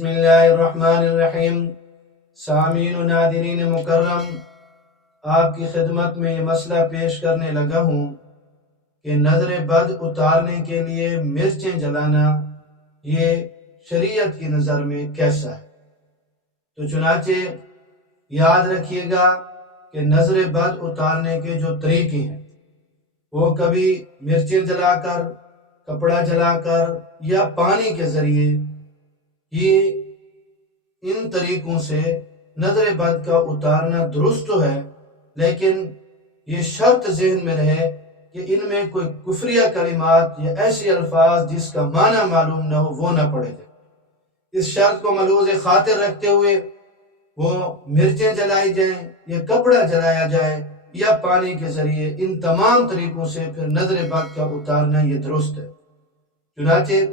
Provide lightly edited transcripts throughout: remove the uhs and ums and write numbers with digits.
بسم اللہ الرحمن الرحیم۔ سامعین و ناظرین مکرم، آپ کی خدمت میں یہ مسئلہ پیش کرنے لگا ہوں کہ نظر بد اتارنے کے لیے مرچیں جلانا یہ شریعت کی نظر میں کیسا ہے۔ تو چنانچہ یاد رکھیے گا کہ نظر بد اتارنے کے جو طریقے ہیں وہ کبھی مرچیں جلا کر، کپڑا جلا کر یا پانی کے ذریعے، یہ ان طریقوں سے نظر بد کا اتارنا درست تو ہے، لیکن یہ شرط ذہن میں رہے کہ ان میں کوئی کفریہ کلمات یا ایسی الفاظ جس کا معنی معلوم نہ ہو وہ نہ پڑے جائے۔ اس شرط کو ملحوظ خاطر رکھتے ہوئے وہ مرچیں جلائی جائیں یا کپڑا جلایا جائے یا پانی کے ذریعے، ان تمام طریقوں سے پھر نظر بد کا اتارنا یہ درست ہے۔ چنانچہ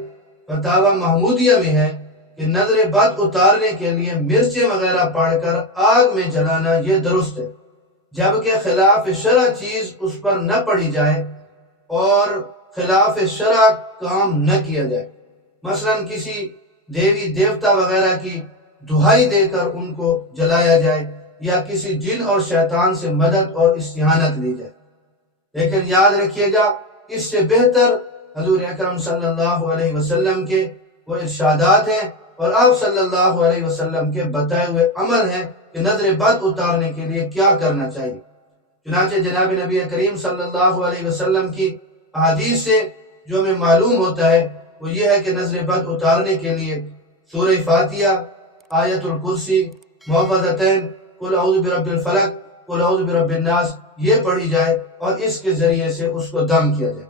فتاوی محمودیہ میں ہے کہ نظر بد اتارنے کے لیے مرچیں وغیرہ پاڑ کر آگ میں جلانا یہ درست ہے، جبکہ خلاف شرع چیز اس پر نہ پڑی جائے اور خلاف شرع کام نہ کیا جائے۔ مثلا کسی دیوی دیوتا وغیرہ کی دہائی دے کر ان کو جلایا جائے یا کسی جن اور شیطان سے مدد اور استعانت لی جائے۔ لیکن یاد رکھیے گا، اس سے بہتر حضور اکرم صلی اللہ علیہ وسلم کے وہ ارشادات ہیں اور آپ صلی اللہ علیہ وسلم کے بتائے ہوئے عمل ہیں کہ نظر بد اتارنے کے لیے کیا کرنا چاہیے۔ چنانچہ جناب نبی کریم صلی اللہ علیہ وسلم کی احادیث سے جو ہمیں معلوم ہوتا ہے وہ یہ ہے کہ نظر بد اتارنے کے لیے سورہ فاتحہ، آیت الکرسی، معوذتین، قل اعوذ برب الفلق، قل اعوذ برب الناس یہ پڑھی جائے اور اس کے ذریعے سے اس کو دم کیا جائے۔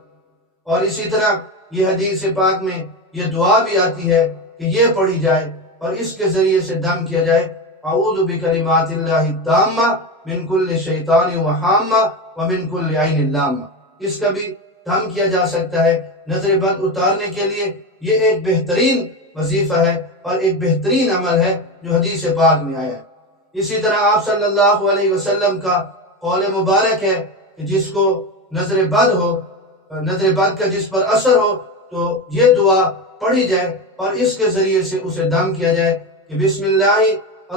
اور اسی طرح یہ حدیث پاک میں یہ دعا بھی آتی ہے کہ یہ پڑھی جائے اور اس کے ذریعے سے دم کیا جائے، اعوذ بکلمات اللہ التامہ من کل شیطان وہامہ ومن کل عین لامہ۔ اس کا بھی دم کیا جا سکتا ہے۔ نظر بد اتارنے کے لیے یہ ایک بہترین وظیفہ ہے اور ایک بہترین عمل ہے جو حدیث پاک میں آیا ہے۔ اسی طرح آپ صلی اللہ علیہ وسلم کا قول مبارک ہے کہ جس کو نظر بد ہو، نظر بد کا جس پر اثر ہو تو یہ دعا پڑھی جائے اور اس کے ذریعے سے اسے دم کیا جائے کہ بسم اللہ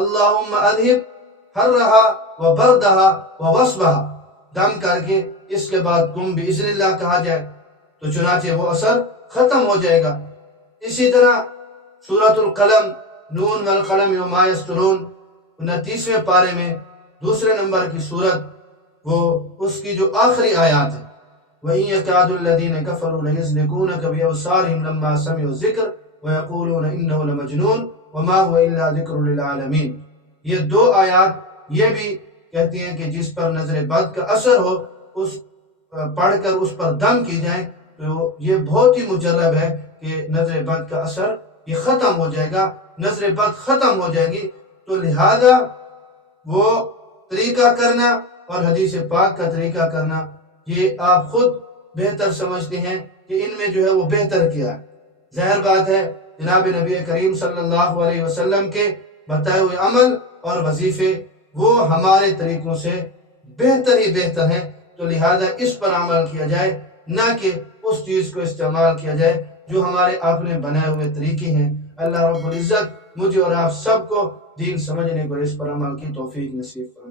اللہم اذہب حرہا و بردہا و وصبہا، دم کر کے اس کے بعد قم باذن اللہ کہا جائے تو چنانچہ وہ اثر ختم ہو جائے گا۔ اسی طرح سورۃ القلم، نون والقلم وما یسطرون، 29ویں پارے میں دوسرے نمبر کی سورت، وہ اس کی جو آخری آیات ہے، وَإِن يَكَادُ الَّذِينَ كَفَرُوا لَيُزْلِقُونَكَ بِأَبْصَارِهِمْ لَمَّا سَمِعُوا الذِّكْرَ وَيَقُولُونَ إِنَّهُ لَمَجْنُونٌ وَمَا هُوَ إِلَّا ذِكْرٌ لِلْعَالَمِينَ۔ یہ دو آیات یہ بھی کہتی ہیں کہ جس پر نظر بد کا اثر ہو اس پڑھ کر اس پر دم کی جائیں تو یہ بہت ہی مجرب ہے کہ نظر بد کا اثر یہ ختم ہو جائے گا، نظر بد ختم ہو جائے گی۔ تو لہذا وہ طریقہ کرنا اور حدیث پاک کا طریقہ کرنا یہ آپ خود بہتر سمجھتے ہیں کہ ان میں جو ہے وہ بہتر کیا ہے۔ ظاہر بات ہے جناب نبی کریم صلی اللہ علیہ وسلم کے بتائے ہوئے عمل اور وظیفے وہ ہمارے طریقوں سے بہتر ہی بہتر ہیں، تو لہذا اس پر عمل کیا جائے، نہ کہ اس چیز کو استعمال کیا جائے جو ہمارے اپنے بنائے ہوئے طریقے ہیں۔ اللہ رب العزت مجھے اور آپ سب کو دین سمجھنے کو، اس پر عمل کی توفیق نصیب فرمائے۔